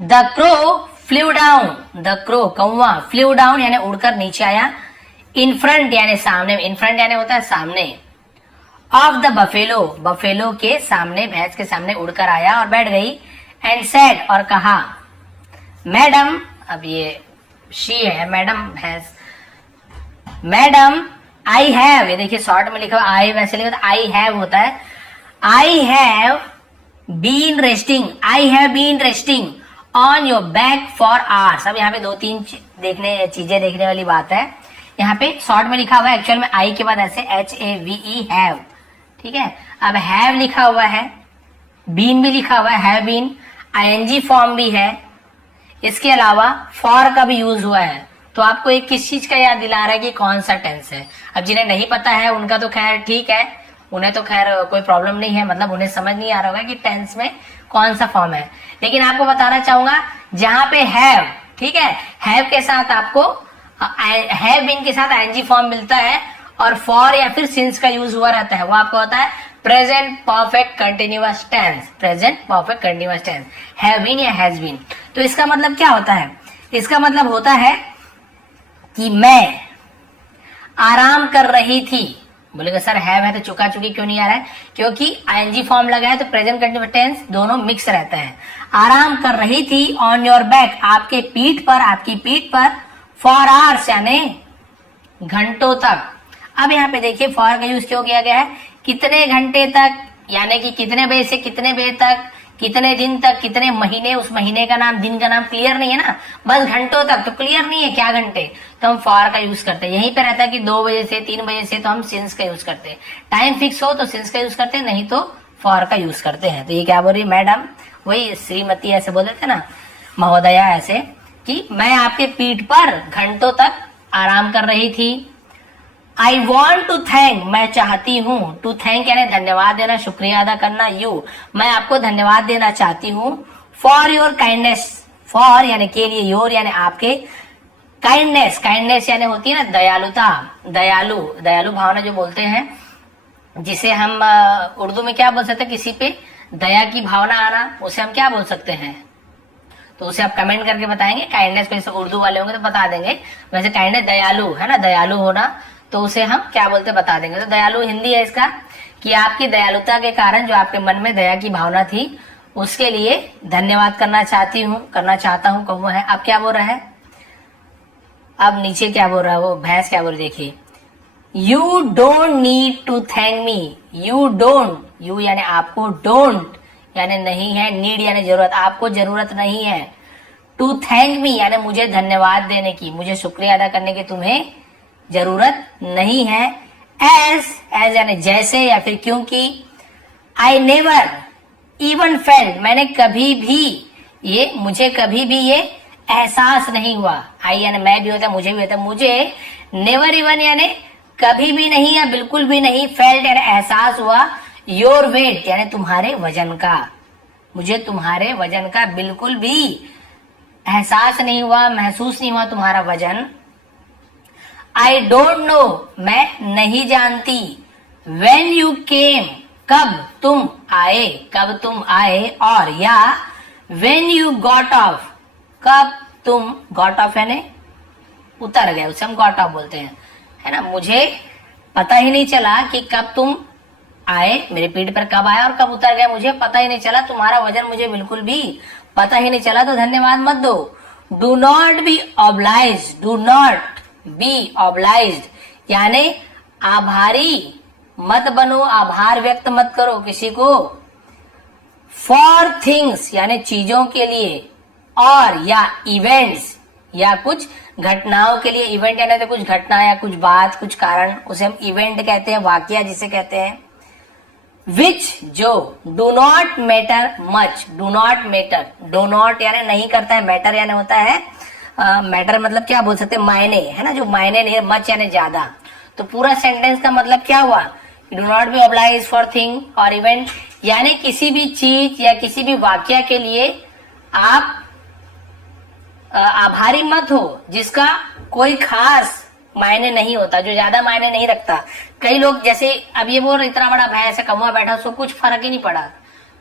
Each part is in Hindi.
The crow flew down, the crow कौवा फ्ल्यू डाउन यानी उड़कर नीचे आया, इन फ्रंट यानी सामने, इन फ्रंट यानी होता है सामने, ऑफ द बफेलो, बफेलो के सामने, भैंस के सामने उड़कर आया और बैठ गई, एंड सेड और कहा, मैडम, अब ये शी है मैडम भैंस, मैडम आई हैव, ये देखिए शॉर्ट में लिखा हुआ आई, वैसे लिखा आई हैव होता है, I have been resting, I have been resting on your back for hours. अब यहाँ पे दो तीन चीजें देखने वाली बात है। यहाँ पे शॉर्ट में लिखा हुआ है, एक्चुअल में आई के बाद ऐसे HAVE हैव, ठीक है। अब हैव लिखा हुआ है, बीन भी लिखा हुआ है, हैव बीन, ING फॉर्म भी है, इसके अलावा फॉर का भी यूज हुआ है। तो आपको एक किस चीज का याद दिला रहा है कि कौन सा टेंस है। अब जिन्हें नहीं पता है उनका तो खैर ठीक है, उन्हें तो खैर कोई प्रॉब्लम नहीं है, मतलब उन्हें समझ नहीं आ रहा होगा कि टेंस में कौन सा फॉर्म है। लेकिन आपको बताना चाहूंगा, जहां पे हैव, ठीक है, हैव के साथ आपको हैव बीन के साथ ING फॉर्म मिलता है, और फॉर या फिर सिंस का यूज हुआ रहता है, वो आपको होता है present perfect continuous tense, present perfect continuous tense, have been या हैज बीन। तो इसका मतलब क्या होता है? इसका मतलब होता है कि मैं आराम कर रही थी। बोलेगा सर हैव है तो चुका चुकी क्यों नहीं आ रहा है? क्योंकि ING फॉर्म लगा है तो प्रेजेंट कंटिन्यूअस टेंस दोनों मिक्स रहता है। आराम कर रही थी, ऑन योर बैक, आपके पीठ पर, आपकी पीठ पर, फॉर आवर्स यानी घंटों तक। अब यहाँ पे देखिए फॉर का यूज क्यों किया गया है, कितने घंटे तक, यानी कि कितने बजे से कितने बजे तक, कितने दिन तक, कितने महीने, उस महीने का नाम, दिन का नाम क्लियर नहीं है ना, बस घंटों तक तो क्लियर नहीं है क्या घंटे, तो हम फॉर का यूज करते हैं। यहीं पे रहता है कि 2 बजे से 3 बजे से, तो हम सिंस का यूज करते हैं। टाइम फिक्स हो तो सिंस का यूज करते हैं, नहीं तो फॉर का यूज करते हैं। तो ये क्या बोल रही है मैडम, वही श्रीमती ऐसे बोल देते ना, महोदया ऐसे, कि मैं आपके पीठ पर घंटों तक आराम कर रही थी। आई वॉन्ट टू थैंक, मैं चाहती हूँ, टू थैंक यानी धन्यवाद देना, शुक्रिया अदा करना, यू मैं आपको धन्यवाद देना चाहती हूँ, फॉर योर काइंडनेस, फॉर यानी के लिए, योर यानी आपके, काइंडनेस, काइंडनेस यानी होती है ना दयालुता, दयालु, दयालु भावना जो बोलते हैं, जिसे हम उर्दू में क्या बोल सकते हैं, किसी पे दया की भावना आना, उसे हम क्या बोल सकते हैं? तो उसे आप कमेंट करके बताएंगे। काइंडनेस को उर्दू वाले होंगे तो बता देंगे, वैसे काइंडनेस दयालु है ना, दयालु होना, तो उसे हम क्या बोलते बता देंगे। तो दयालु हिंदी है इसका, कि आपकी दयालुता के कारण जो आपके मन में दया की भावना थी, उसके लिए धन्यवाद करना चाहती हूँ, करना चाहता हूँ, कहूँ है। अब क्या बोल रहा है, अब नीचे क्या बोल रहा है वो भैंस, क्या बोल रही देखिए, you don't need to thank me, you don't, you यानी आपको, डोंट यानी नहीं है, नीड यानी जरूरत, आपको जरूरत नहीं है, टू थैंक मी यानी मुझे धन्यवाद देने की, मुझे शुक्रिया अदा करने की तुम्हें जरूरत नहीं है। एज यानी जैसे या फिर क्योंकि, आई नेवर इवन फेल्ट मैंने कभी भी, ये मुझे कभी भी ये एहसास नहीं हुआ, आई यानी मैं भी होता, मुझे भी होता, मुझे नेवर इवन यानी कभी भी नहीं या बिल्कुल भी नहीं, फेल्ट यानी एहसास हुआ, योर वेट यानी तुम्हारे वजन का, मुझे तुम्हारे वजन का बिल्कुल भी एहसास नहीं हुआ, महसूस नहीं हुआ तुम्हारा वजन। आई डोंट नो मैं नहीं जानती, वेन यू केम कब तुम आए, कब तुम आए, और या वेन यू गॉट ऑफ कब तुम, गॉट ऑफ यानी उतर गए, उसे हम गॉट ऑफ बोलते हैं, है ना। मुझे पता ही नहीं चला कि कब तुम आए, मेरे पीठ पर कब आया और कब उतर गया, मुझे पता ही नहीं चला, तुम्हारा वजन मुझे बिल्कुल भी पता ही नहीं चला, तो धन्यवाद मत दो। Do not be oblige, do not be obliged यानी आभारी मत बनो, आभार व्यक्त मत करो किसी को। फॉर थिंग्स यानी चीजों के लिए, और या इवेंट्स या कुछ घटनाओं के लिए, इवेंट यानी तो कुछ घटना या कुछ बात, कुछ कारण, उसे हम इवेंट कहते हैं, वाकया जिसे कहते हैं। विच जो, do not matter much, do not matter, do not यानी नहीं करता है, मैटर यानी होता है मैटर मतलब क्या बोल सकते हैं, मायने, है ना, जो मायने नहीं, मच यानी ज्यादा। तो पूरा सेंटेंस का मतलब क्या हुआ, do not be oblige for thing और इवेंट यानी किसी भी चीज या किसी भी वाक्य के लिए आप आभारी मत हो, जिसका कोई खास मायने नहीं होता, जो ज्यादा मायने नहीं रखता। कई लोग जैसे अब ये बोल इतना बड़ा भैंस है, कौवा बैठा, उसको कुछ फर्क ही नहीं पड़ा,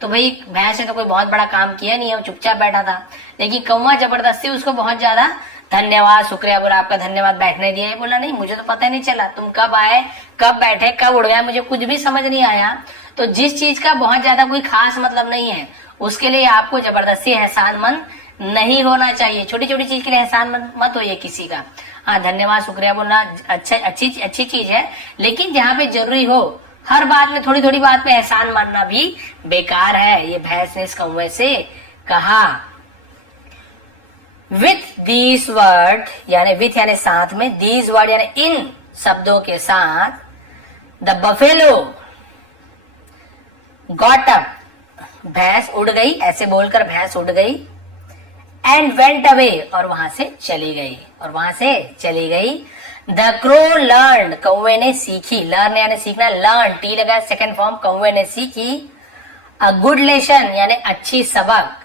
तो भाई भैंस ने तो कोई बहुत बड़ा काम किया नहीं है, वो चुपचाप बैठा था। लेकिन कौवा जबरदस्ती उसको बहुत ज्यादा धन्यवाद शुक्रिया बोला, आपका धन्यवाद बैठने दिया। ये बोला नहीं, मुझे तो पता ही नहीं चला, तुम कब आए, कब बैठे, कब उड़ गए, मुझे कुछ भी समझ नहीं आया। तो जिस चीज का बहुत ज्यादा कोई खास मतलब नहीं है, उसके लिए आपको जबरदस्ती एहसानमंद नहीं होना चाहिए। छोटी छोटी चीज के लिए एहसानमंद मत होइए किसी का। हाँ, धन्यवाद शुक्रिया बोलना अच्छी चीज है, लेकिन जहाँ पे जरूरी हो, हर बात में थोड़ी थोड़ी बात पे एहसान मानना भी बेकार है। ये भैंस ने इस कौवे से कहा। विथ दीज वर्ड यानी विथ यानी साथ में, दीज वर्ड यानी इन शब्दों के साथ, द बफेलो गॉट अप, भैंस उड़ गई, ऐसे बोलकर भैंस उड़ गई, एंड वेंट अवे, और वहां से चली गई, द क्रो लर्न, कौवे ने सीखी, लर्न यानी सीखना, लर्न टी लगा सेकंड फॉर्म, कौवे ने सीखी, अ गुड लेसन यानी अच्छी सबक,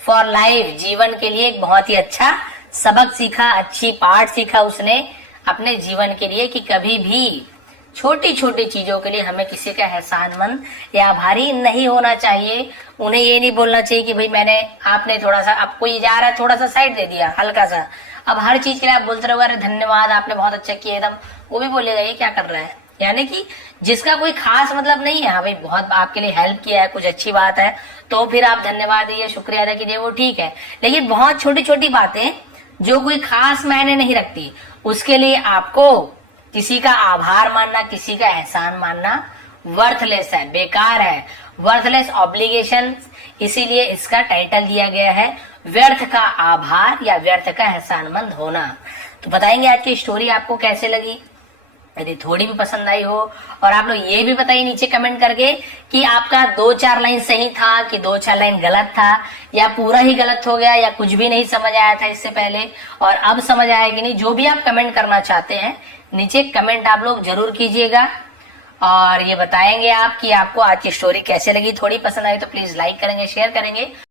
फॉर लाइफ जीवन के लिए एक बहुत ही अच्छा सबक सीखा, अच्छी पाठ सीखा उसने अपने जीवन के लिए कि कभी भी छोटी छोटी चीजों के लिए हमें किसी का एहसानमंद या आभारी नहीं होना चाहिए। उन्हें ये नहीं बोलना चाहिए कि भाई आपने थोड़ा सा, आपको ये जा रहा है थोड़ा सा साइड दे दिया हल्का सा, अब हर चीज के लिए आप बोलते रहोगे अरे धन्यवाद आपने बहुत अच्छा किया, एकदम वो भी बोलेगा ये क्या कर रहा है। यानी कि जिसका कोई खास मतलब नहीं है, हाँ भाई बहुत आपके लिए हेल्प किया है, कुछ अच्छी बात है, तो फिर आप धन्यवाद दीजिए, शुक्रिया अदा कीजिए, वो ठीक है। लेकिन बहुत छोटी छोटी बातें जो कोई खास मायने नहीं रखती, उसके लिए आपको किसी का आभार मानना, किसी का एहसान मानना वर्थलेस है, बेकार है, वर्थलेस ऑब्लिगेशन। इसीलिए इसका टाइटल दिया गया है व्यर्थ का आभार या व्यर्थ का एहसानमंद होना। तो बताएंगे आज की स्टोरी आपको कैसे लगी, यदि थोड़ी भी पसंद आई हो, और आप लोग ये भी बताइए नीचे कमेंट करके कि आपका 2-4 लाइन सही था कि 2-4 लाइन गलत था, या पूरा ही गलत हो गया, या कुछ भी नहीं समझ आया था इससे पहले और अब समझ आया कि नहीं। जो भी आप कमेंट करना चाहते हैं नीचे कमेंट आप लोग जरूर कीजिएगा, और ये बताएंगे आप कि आपको आज की स्टोरी कैसे लगी। थोड़ी पसंद आई तो प्लीज लाइक करेंगे, शेयर करेंगे।